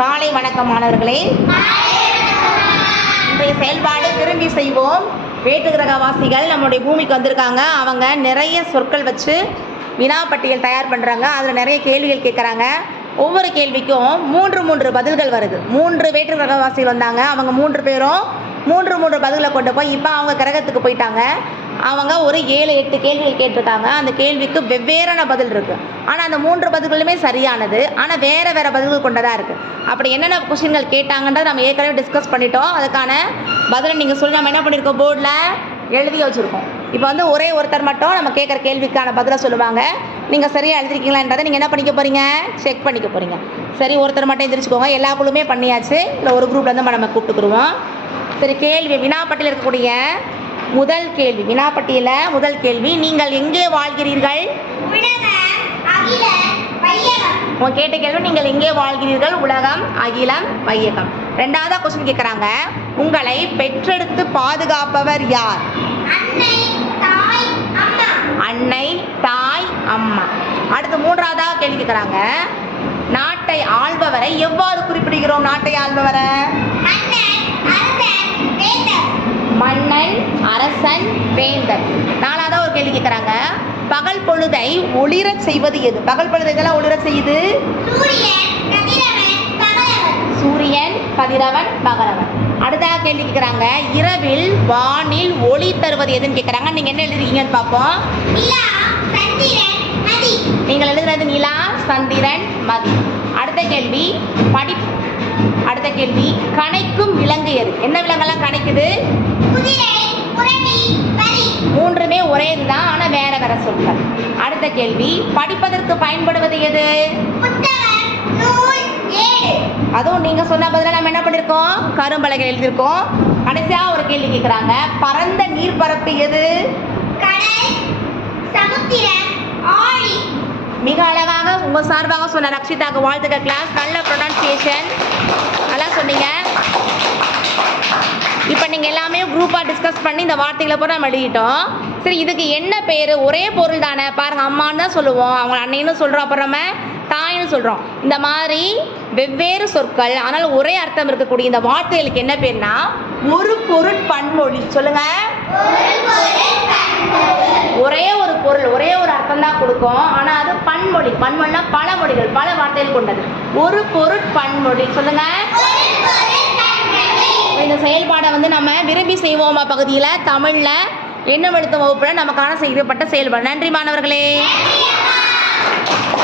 காலை வணக்கம் மாணவர்களே. இன்றைய செயல்பாடு திரும்பி செய்வோம். வேற்று கிரகவாசிகள் நம்முடைய பூமிக்கு வந்திருக்காங்க. அவங்க நிறைய சொற்கள் வச்சு வினாப்பட்டியல் தயார் பண்ணுறாங்க. அதில் நிறைய கேள்விகள் கேட்குறாங்க. ஒவ்வொரு கேள்விக்கும் மூன்று பதில்கள் வருது. 3 வேற்று கிரகவாசிகள் வந்தாங்க. அவங்க 3 பேரும் 3 பதில்களை கொண்டு போய் இப்போ அவங்க கிரகத்துக்கு போயிட்டாங்க. அவங்க ஒரு 7-8 கேள்விகள் கேட்டிருக்காங்க. அந்த கேள்விக்கு வெவ்வேறான பதில் இருக்குது. ஆனால் அந்த 3 பதில்களுமே சரியானது. ஆனால் வேறு பதில்கள் கொண்டதாக இருக்குது. அப்படி என்னென்ன கொஸ்டின்கள் கேட்டாங்கன்றதை நம்ம ஏற்கனவே டிஸ்கஸ் பண்ணிட்டோம். அதுக்கான பதிலை நீங்கள் சொல்லி நம்ம என்ன பண்ணியிருக்கோம், போர்டில் எழுதி வச்சுருக்கோம். இப்போ வந்து ஒருத்தர் மட்டும் நம்ம கேட்குற கேள்விக்கான பதிலை சொல்லுவாங்க. நீங்கள் சரியாக எழுதிருக்கீங்களான்றதை நீங்கள் என்ன பண்ணிக்க போகிறீங்க, செக் பண்ணிக்க போகிறீங்க. சரி, ஒருத்தர் மட்டும் எந்திரிச்சுக்கோங்க. எல்லா குழுமே பண்ணியாச்சு. இல்லை ஒரு குரூப்லேருந்து நம்ம கூப்பிட்டுக்குருவோம். சரி, கேள்வி வினாப்பட்டியில் இருக்கக்கூடிய முதல் கேள்வி, வினாப்பட்டியலில் முதல் கேள்வி, நீங்கள் எங்கே வாழ்கிறீர்கள்? உங்க கேட்ட கேள்வி, நீங்கள் எங்கே வாழ்கிறீர்கள்? உலகம், அகிலம், வையகம். 2வது கொஸ்டின் கேட்குறாங்க, உங்களை பெற்றெடுத்து பாதுகாப்பவர் யார்? அன்னை, தாய், அம்மா. அடுத்து 3வது கேள்வி கேட்குறாங்க, நாட்டை ஆள்பவரை எவ்வாறு குறிப்பிடுகிறோம்? நாட்டை ஆள்பவரை மன்னன், அரசன், வேந்தன். 4வது ஒரு கேள்வி கேட்குறாங்க, பகல் பொழுதை ஒளிரச் செய்வது எது? பகல் பொழுதை இதெல்லாம் ஒளிரச் செய்யுது சூரியன், கதிரவன், பகலவன். அடுத்த கேள்வி கேட்குறாங்க, இரவில் வானில் ஒளி தருவது எதுன்னு கேட்குறாங்க. நீங்கள் என்ன எழுதுறீங்கன்னு பார்ப்போம். நீங்கள் எழுதுறது நிலா, சந்திரன், மதி. அடுத்த கேள்வி கணைக்கும் விலங்கு எது? என்ன விலங்கெல்லாம் கணைக்குது? 3மே ஒரே இதுதான், ஆனால் வேற சொற்கள். அடுத்த கேள்வி, படிப்பதற்கு பயன்படுவது எது? அதுவும் நீங்க சொன்ன பதில நம்ம என்ன பண்ணிருக்கோம், கரும்பலகை எழுதியிருக்கோம். கடைசியா ஒரு கேள்வி கேட்குறாங்க, பரந்த நீர்ப்பரப்பு எது? மிக அழகாக உங்க சார்பாக சொன்ன ரக்ஷிதாக்கு வாழ்த்துக்கள் கிளாஸ். நல்ல ப்ரொனன்சியேஷன், நல்லா சொன்னீங்க. இப்போ நீங்கள் எல்லாமே குரூப்பாக டிஸ்கஸ் பண்ணி இந்த வார்த்தைகளை போய் நம்ம எழுதிட்டோம். சரி, இதுக்கு என்ன பேர்? ஒரே பொருள் தானே. பாருங்கள், அம்மான்னு தான் சொல்லுவோம், அவங்க அன்னைன்னு சொல்கிறோம், அப்புறம் நம்ம தாயின்னு சொல்கிறோம். இந்த மாதிரி வெவ்வேறு சொற்கள் ஆனால் ஒரே அர்த்தம் இருக்கக்கூடிய இந்த வார்த்தைகளுக்கு என்ன பேர்னா ஒரு பொருள் பன்மொழி. சொல்லுங்க, ஒரே ஒரு பொருள் ஒரே ஒரு அர்த்தம் தான் கொடுக்கும், ஆனால் அது பன்மொழி. பன்மொழினா பல மொழிகள், பல வார்த்தைகள் கொண்டது. ஒரு பொருள் பன்மொழி. சொல்லுங்க. இந்த செயல்பாடை வந்து நம்ம விரும்பி செய்வோமா பகுதியில் தமிழில் எண்ணம் எழுத்தும் வகுப்பில் நமக்கான செய்யப்பட்ட செயல்பாடு. நன்றி மாணவர்களே.